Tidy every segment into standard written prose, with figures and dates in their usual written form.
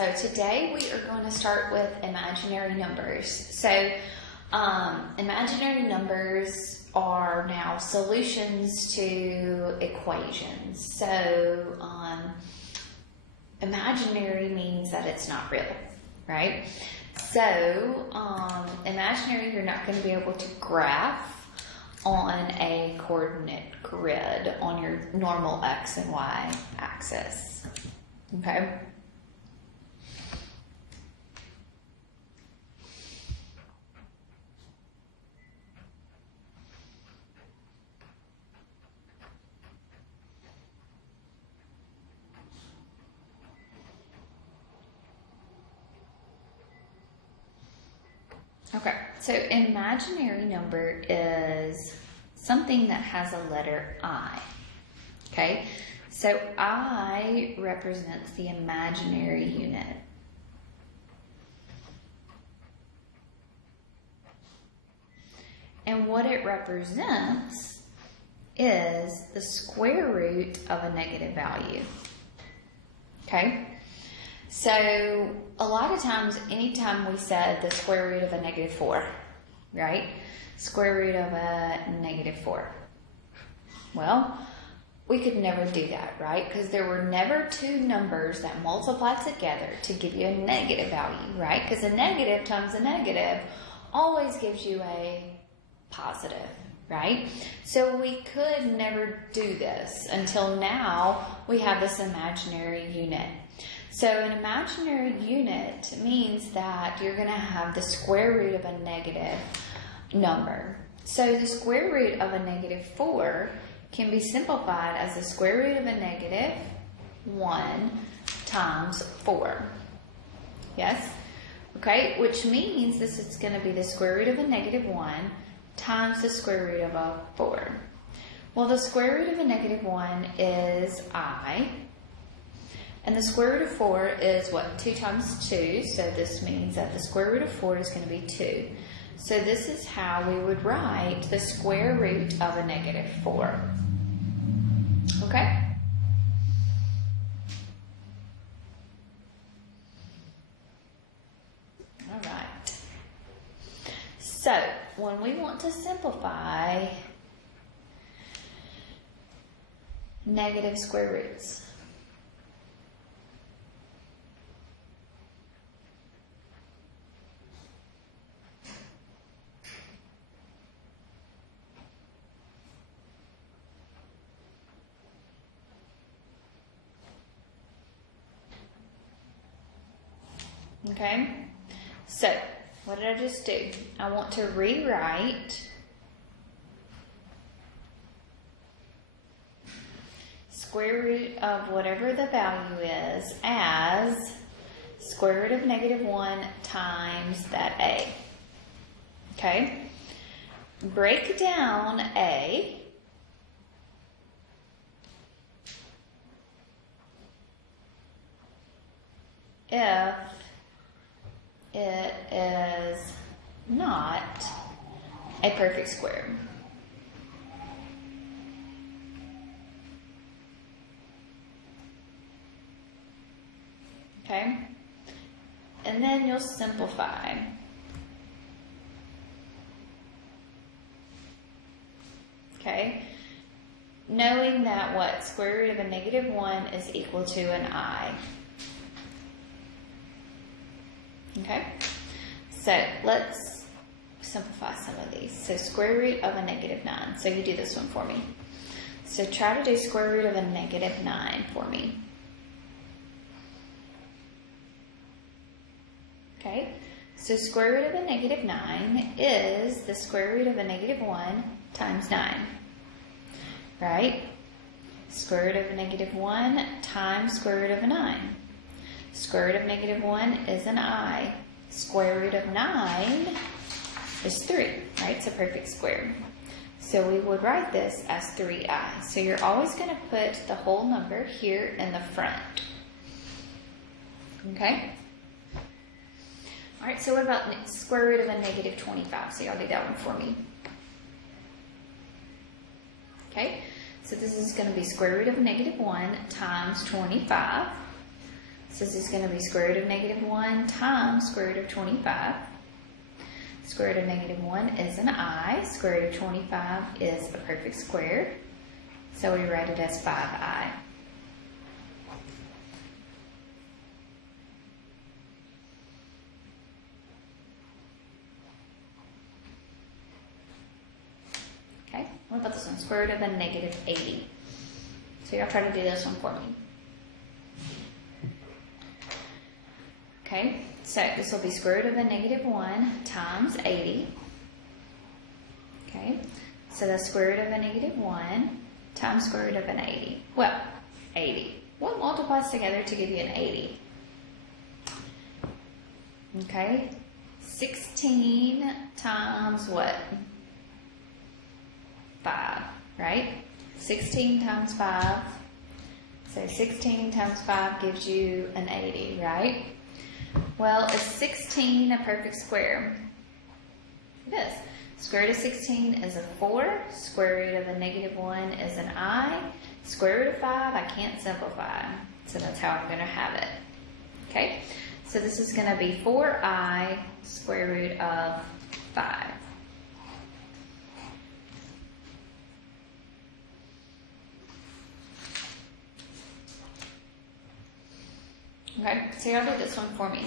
So today we are going to start with imaginary numbers. So imaginary numbers are now solutions to equations. So imaginary means that it's not real, right? So imaginary, you're not going to be able to graph on a coordinate grid on your normal X and Y axis, okay? Okay, so imaginary number is something that has a letter I, okay? So I represents the imaginary unit. And what it represents is the square root of a negative value, okay? So a lot of times, anytime we said the square root of a -4, right? Square root of a -4. Well, we could never do that, right? Because there were never two numbers that multiply together to give you a negative value, right? Because a negative times a negative always gives you a positive, right? So we could never do this until now we have this imaginary unit. So an imaginary unit means that you're going to have the square root of a negative number. So the square root of a -4 can be simplified as the square root of a -1 times 4. Yes? Okay, which means this is going to be the square root of a -1 times the square root of a 4. Well, the square root of a -1 is I. And the square root of 4 is what? 2 times 2. So this means that the square root of 4 is going to be 2. So this is how we would write the square root of a -4. Okay? All right. So when we want to simplify negative square roots, okay, so what did I just do? I want to rewrite square root of whatever the value is as square root of -1 times that A. Okay? Break down A. If it is not a perfect square. Okay? And then you'll simplify. Okay? Knowing that what? Square root of a -1 is equal to an I. Okay, so let's simplify some of these. So square root of a -9. So you do this one for me. So try to do square root of a -9 for me. Okay, so square root of a -9 is the square root of a -1 times 9. Right? Square root of a -1 times square root of a 9. Square root of -1 is an I. Square root of 9 is 3, right? It's a perfect square. So we would write this as 3I. So you're always going to put the whole number here in the front. Okay? All right, so what about square root of a -25? So y'all do that one for me. Okay, so this is going to be square root of -1 times 25. So this is going to be square root of negative 1 times square root of 25. Square root of negative 1 is an I. Square root of 25 is a perfect square. So we write it as 5I. Okay, what about this one? Square root of a negative 80. So y'all try to do this one for me. Okay, so this will be square root of a negative 1 times 80. Okay, so that's square root of a negative 1 times square root of an 80. Well, 80. What multiplies together to give you an 80? Okay, 16 times what? 5, right? 16 times 5. So 16 times 5 gives you an 80, right? Well, is 16 a perfect square? It is. Square root of 16 is a 4. Square root of a negative 1 is an I. Square root of 5, I can't simplify. So that's how I'm going to have it. Okay? So this is going to be 4I square root of 5. Okay, so y'all do this one for me.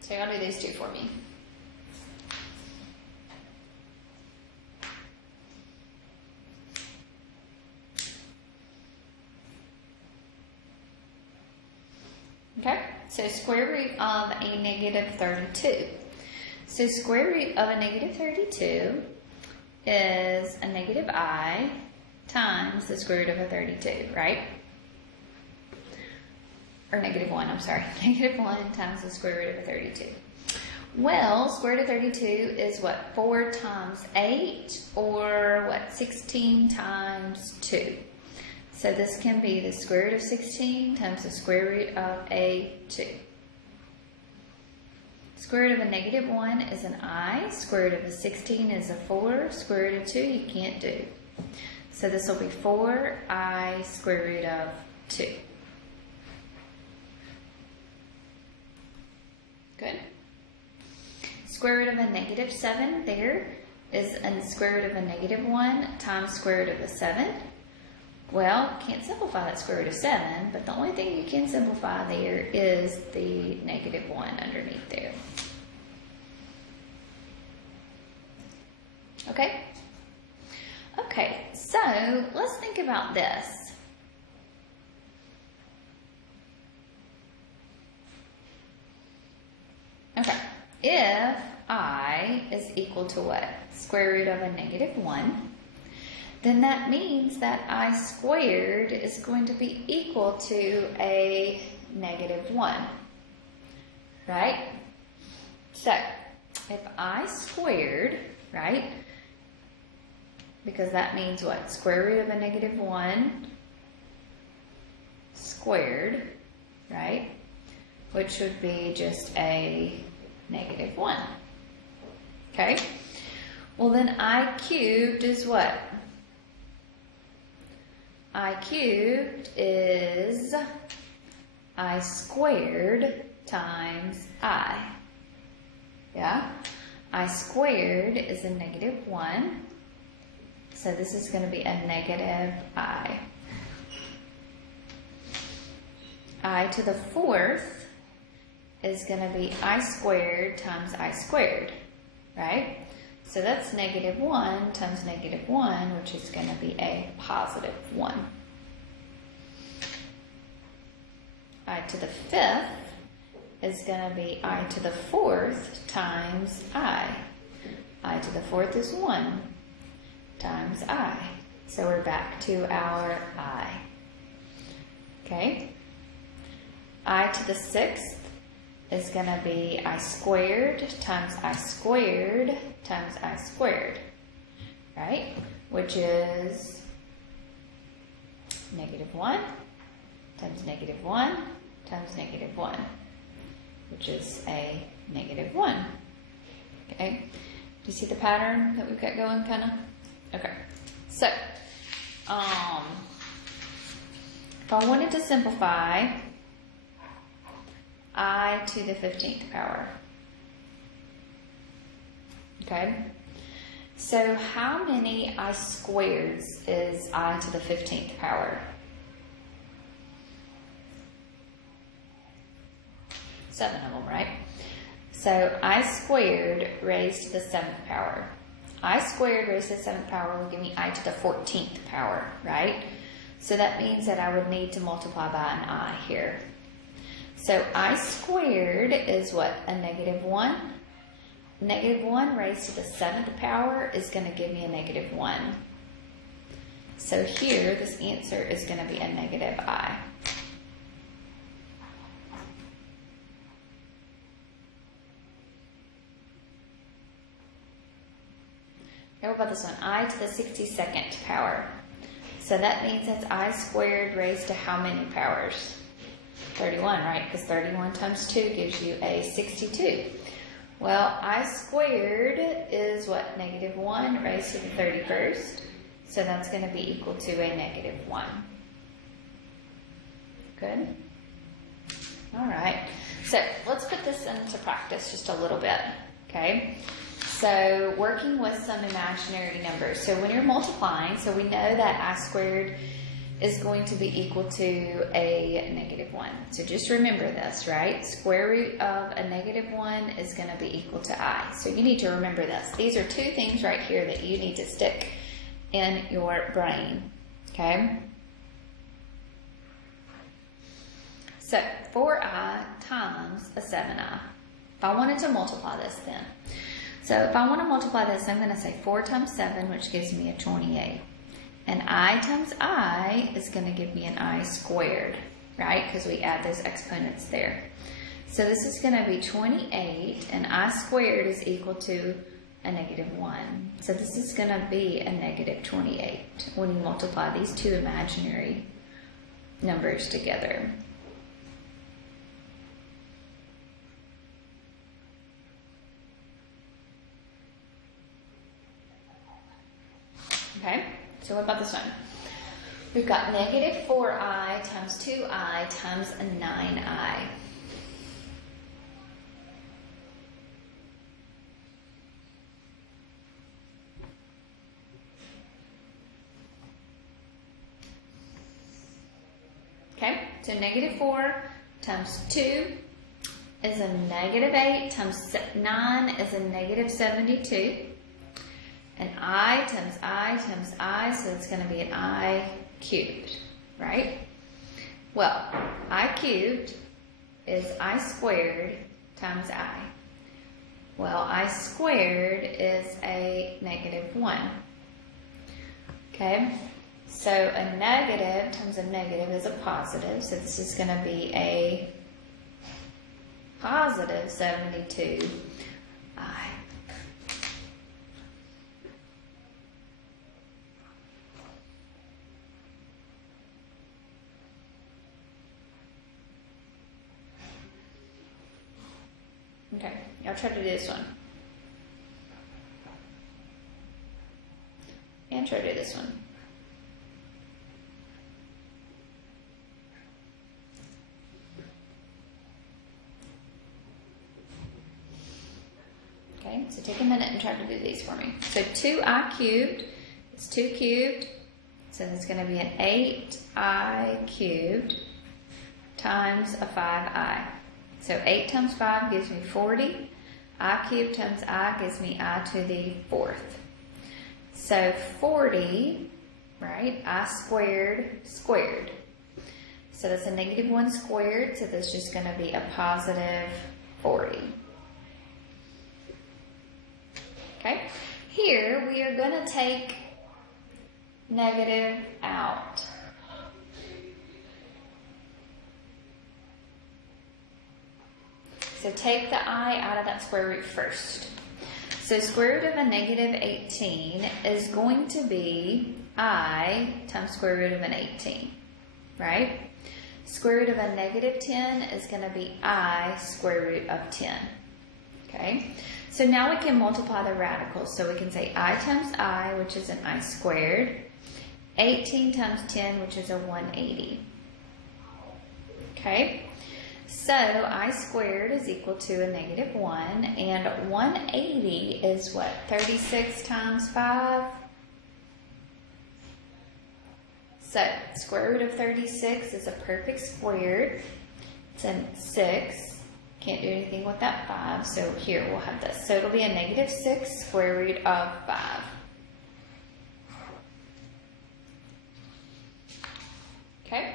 So y'all do these two for me. Okay, so square root of a negative 32. So square root of a negative 32 is a negative I times the square root of a 32, right? Or negative 1, I'm sorry. Negative 1 times the square root of a 32. Well, square root of 32 is what? 4 times 8, or what? 16 times 2. So this can be the square root of 16 times the square root of a 2. Square root of a negative 1 is an I. Square root of a 16 is a 4. Square root of 2 you can't do. So this will be 4I square root of 2. Good. Square root of a negative 7 there is a square root of a negative 1 times square root of a 7. Well, can't simplify that square root of 7, but the only thing you can simplify there is the negative 1 underneath there. Okay? Okay, so let's think about this. Okay, if I is equal to what? Square root of a negative 1. Then that means that I squared is going to be equal to a negative 1, right? So, if I squared, right, because that means what? Square root of a negative 1 squared, right, which would be just a negative 1, okay? Well, then I cubed is what? I cubed is I squared times I. Yeah? I squared is a negative 1. So this is going to be a negative I. I to the 4th is going to be I squared times I squared. Right? So that's negative 1 times negative 1, which is going to be a positive 1. I to the 5th is going to be I to the 4th times I. I to the 4th is 1 times I. So we're back to our I. Okay? I to the 6th is going to be I squared times I squared times I squared, right? Which is negative 1 times negative 1 times negative 1, which is a negative 1. Okay, do you see the pattern that we've got going, kind of? Okay, so if I wanted to simplify I to the 15th power, okay, so how many I squareds is I to the 15th power? 7 of them, right? So I squared raised to the 7th power. I squared raised to the 7th power will give me I to the 14th power, right? So that means that I would need to multiply by an I here. So I squared is what? A negative 1. Negative 1 raised to the 7th power is going to give me a negative 1. So here, this answer is going to be a negative I. Okay, what about this one? I to the 62nd power. So that means that's I squared raised to how many powers? 31, right? Because 31 times 2 gives you a 62. Well, I squared is what? Negative 1 raised to the 31st. So that's going to be equal to a negative 1. Good? All right. So let's put this into practice just a little bit. Okay? So working with some imaginary numbers. So when you're multiplying, so we know that I squared is going to be equal to a negative 1. So just remember this, right? Square root of a negative 1 is going to be equal to I. So you need to remember this. These are two things right here that you need to stick in your brain, okay? So 4I times a 7I. If I wanted to multiply this then. So if I want to multiply this, I'm going to say 4 times 7, which gives me a 28. And I times I is going to give me an I squared, right? Because we add those exponents there. So this is going to be 28, and I squared is equal to a negative 1. So this is going to be a negative 28 when you multiply these two imaginary numbers together. Okay, so what about this one? We've got negative 4I times 2I times a 9I. Okay, so negative 4 times 2 is a negative 8 times 9 is a negative 72. And I times I times I, so it's going to be an I cubed, right? Well, I cubed is I squared times I. Well, I squared is a negative 1. Okay, so a negative times a negative is a positive, so this is going to be a positive 72I. Okay, I'll try to do this one. And try to do this one. Okay, so take a minute and try to do these for me. So 2I cubed is 2 cubed, so it's going to be an 8I cubed times a 5I. So 8 times 5 gives me 40. I cubed times I gives me I to the 4th. So 40, right, I squared squared. So that's a negative 1 squared, so that's just going to be a positive 40. Okay, here we are going to take negative out. So take the I out of that square root first. So square root of a negative 18 is going to be I times square root of an 18. right? Square root of a negative 10 is going to be I square root of 10, okay? So now we can multiply the radicals. So we can say I times I, which is an I squared, 18 times 10, which is a 180, okay? So I squared is equal to a negative 1, and 180 is what, 36 times 5? So square root of 36 is a perfect square. It's a 6. Can't do anything with that 5, so here we'll have this. So it'll be a negative 6 square root of 5. Okay?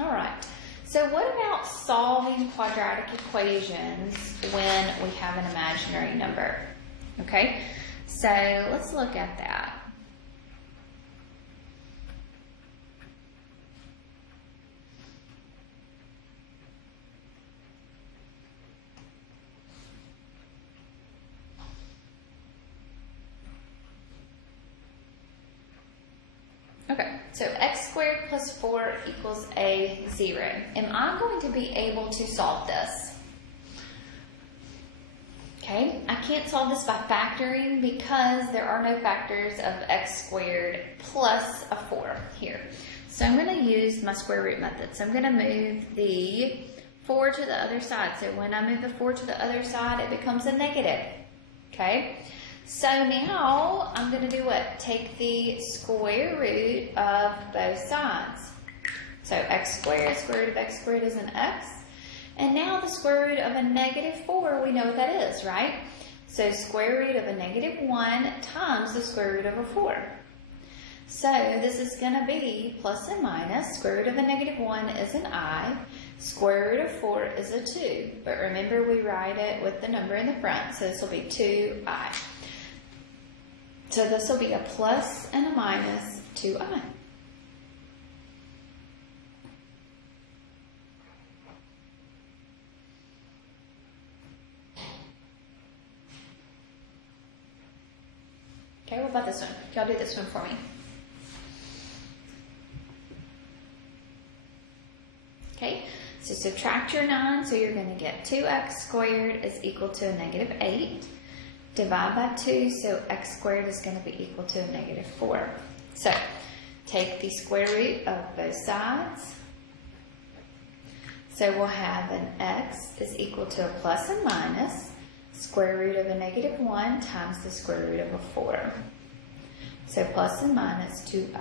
All right. So what about solving quadratic equations when we have an imaginary number? Okay? So let's look at that. Okay, so x squared plus 4 equals a 0. Am I going to be able to solve this? Okay, I can't solve this by factoring because there are no factors of x squared plus a 4 here. So I'm going to use my square root method. So I'm going to move the 4 to the other side. So when I move the 4 to the other side, it becomes a negative. Okay, so now I'm going to do what? Take the square root of both sides. So x squared, square root of x squared is an x. And now the square root of a negative 4, we know what that is, right? So square root of a negative 1 times the square root of a 4. So this is going to be plus and minus. Square root of a negative 1 is an I. Square root of 4 is a 2. But remember, we write it with the number in the front, so this will be 2I. So this will be a plus and a minus 2I. Okay, what about this one? Y'all do this one for me. Okay, so subtract your 9, so you're going to get 2x squared is equal to a negative 8. Divide by 2, so x squared is going to be equal to a negative 4. So, take the square root of both sides. So we'll have an x is equal to a plus and minus square root of a negative 1 times the square root of a 4. So plus and minus 2I.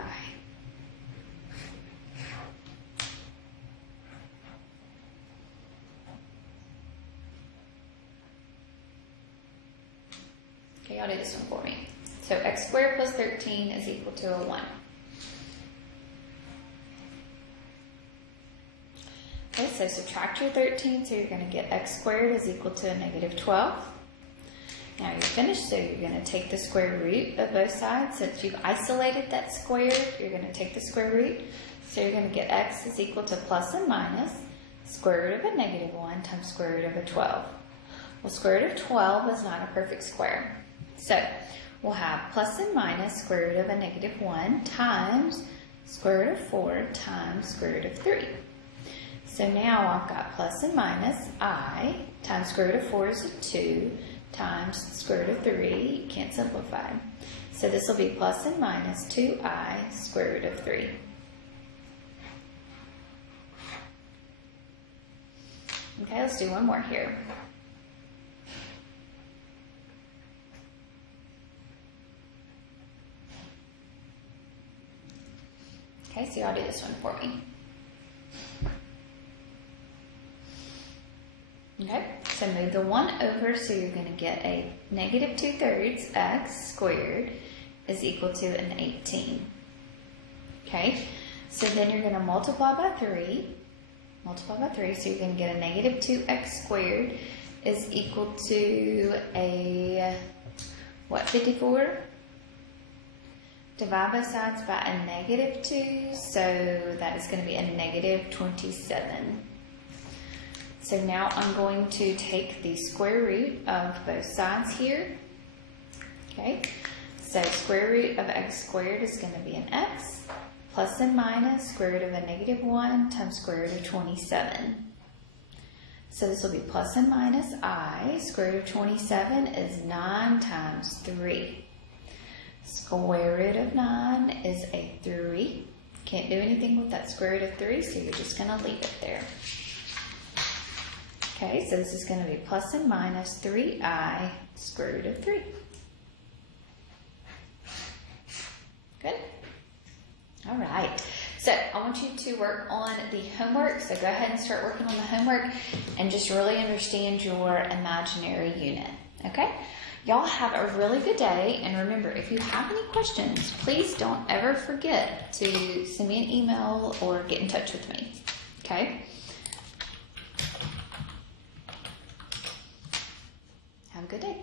Okay, y'all do this one for me. So x squared plus 13 is equal to a 1. Okay, so subtract your 13, so you're going to get x squared is equal to a negative 12. Now you're finished, so you're going to take the square root of both sides. Since you've isolated that square, you're going to take the square root. So you're going to get x is equal to plus and minus square root of a negative 1 times square root of a 12. Well, square root of 12 is not a perfect square. So we'll have plus and minus square root of a negative 1 times square root of 4 times square root of 3. So now I've got plus and minus I times square root of 4 is a 2 times square root of 3. You can't simplify. So this will be plus and minus 2I square root of 3. Okay, let's do one more here. Okay, so y'all do this one for me. Okay, so move the 1 over, so you're going to get a negative 2/3 x squared is equal to an 18. Okay, so then you're going to multiply by 3. Multiply by 3, so you're going to get a negative 2x squared is equal to a, what, 54? Divide both sides by a negative 2, so that is going to be a negative 27. So now I'm going to take the square root of both sides here. Okay, So square root of x squared is going to be an x, plus and minus square root of a negative 1 times square root of 27. So this will be plus and minus I. Square root of 27 is 9 times 3. Square root of 9 is a 3. Can't do anything with that square root of 3, so you're just going to leave it there. Okay, so this is going to be plus and minus 3I square root of 3. Good? All right. So I want you to work on the homework. So go ahead and start working on the homework and just really understand your imaginary unit. Okay? Y'all have a really good day. And remember, if you have any questions, please don't ever forget to send me an email or get in touch with me. Okay? Have a good day.